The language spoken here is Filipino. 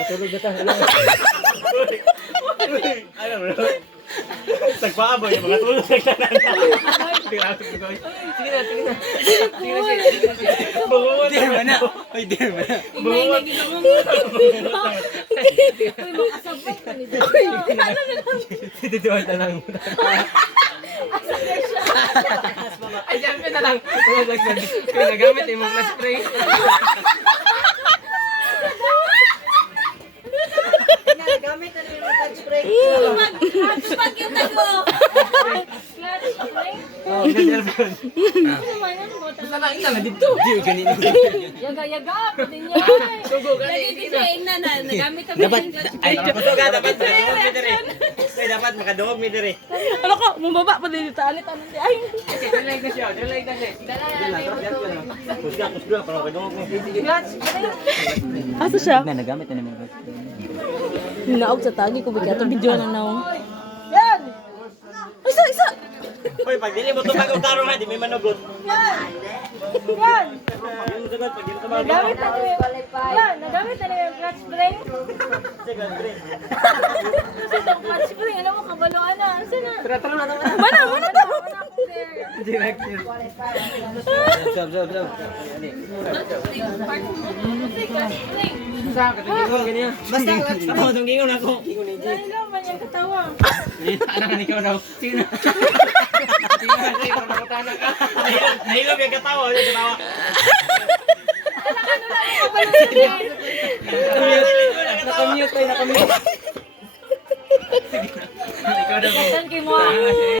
Matulog na tayo. Ano mo? Sagpaabo yung mga tulog na tanan. Sige na. Bungot. Di man na. Oy, di man na. Bungot. Uy, makasabot ka ni Titutuan na lang. Ay, siyempre na lang. Nagamit yung mga spray. Gamit na yung touch break. Pag yung tago. Clutch spring. Oh, cellphone. Ano man yan? Basta na ina na dito. Di, ganito. Yaga-yaga. Pwede niya. Sugo, Lagi design na na. Nagamit kami Dapat, ng clutch ay, spring. dapat makadungog mi dire. Ay, dapat makadungog mi dire. Ano ko? Mababa pa din dito. Alit ano di. Ay. Dilag na siya, dilag na siya. Kusga, para makadungog mi. Clutch spring. Asa siya? Nagamit na naman. Hinaog sa tagi ko. Bigyan ito video na na. Yan! Isa! Hoy, pag dili mo tumag og tarong ha, di may manugot. Yan! Yung sagot pag dili tumag. Nagamit na niyo yan! Nagamit na niyo yung clutch spring. Second grade. Kasi itong clutch spring, alam mo, kabaloan na. Saan na? Tara na. Mana to? Direct yun. Sab. Clutch spring. Sa katingin ganyan. Basta ako tong gingon ako. Dahil naman yung katawa. Anak ni ikaw daw. Sino? Sino na kayo nakutana ka? Nahilog yung katawa, yung katawa. Ano lang yung kabaloan. Nakamute tayo, nakamute. Ikaw daw. Saan kayo mo?